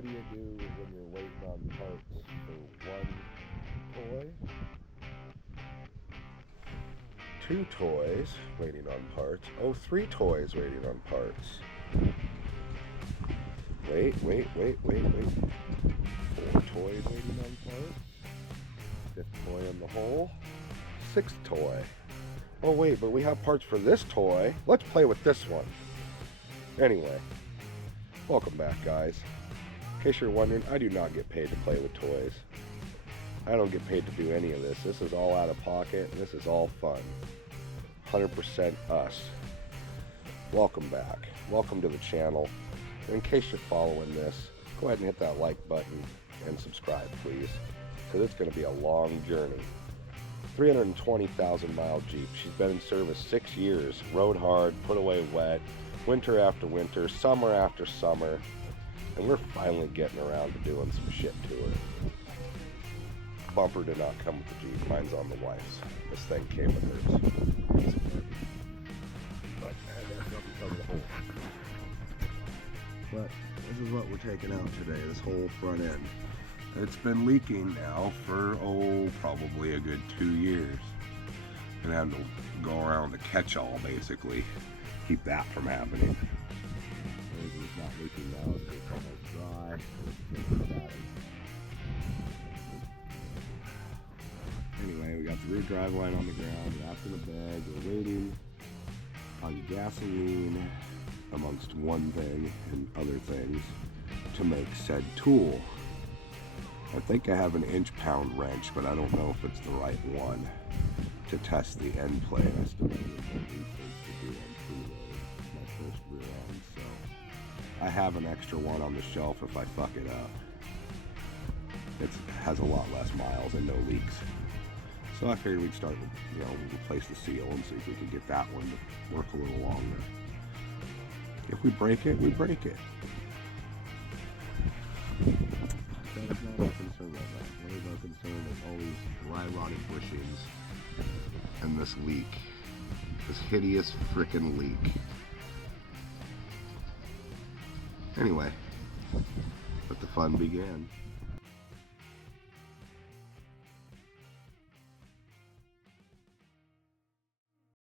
what do you do when you're waiting on parts for one toy? Two toys waiting on parts. Oh, three toys waiting on parts. Wait. 4 toys waiting on parts. 5th toy in the hole. 6th toy. Oh wait, but we have parts for this toy. Let's play with this one. Anyway, welcome back, guys. In case you're wondering, I do not get paid to play with toys. I don't get paid to do any of this. This is all out of pocket, and this is all fun. 100% us. Welcome back. Welcome to the channel. In case you're following this, go ahead and hit that like button and subscribe, please, because it's going to be a long journey. 320,000 mile Jeep. She's been in service 6 years. Rode hard, put away wet, winter after winter, summer after summer, and we're finally getting around to doing some shit to her. Bumper did not come with the Jeep. Mine's on the wife's. This thing came with hers. But that's nothing cover the hole. But this is what we're taking out today, this whole front end. It's been leaking now for, probably a good 2 years. And having to go around the catch-all, basically, keep that from happening. It's not leaking now, it's almost dry. Anyway, we got the rear drive line on the ground, wrapped in a bag. We're waiting on gasoline, amongst one thing and other things, to make said tool. I think I have an inch-pound wrench, but I don't know if it's the right one to test the end plate. I still have some research to do on Freeway, my first rear end, so I have an extra one on the shelf if I fuck it up. It has a lot less miles and no leaks. So I figured we'd start with, replace the seal and see if we could get that one to work a little longer. If we break it, we break it. That's not our concern right now. What is our concern is all these dry rotted bushings and this leak. This hideous frickin' leak. Anyway, let the fun begin.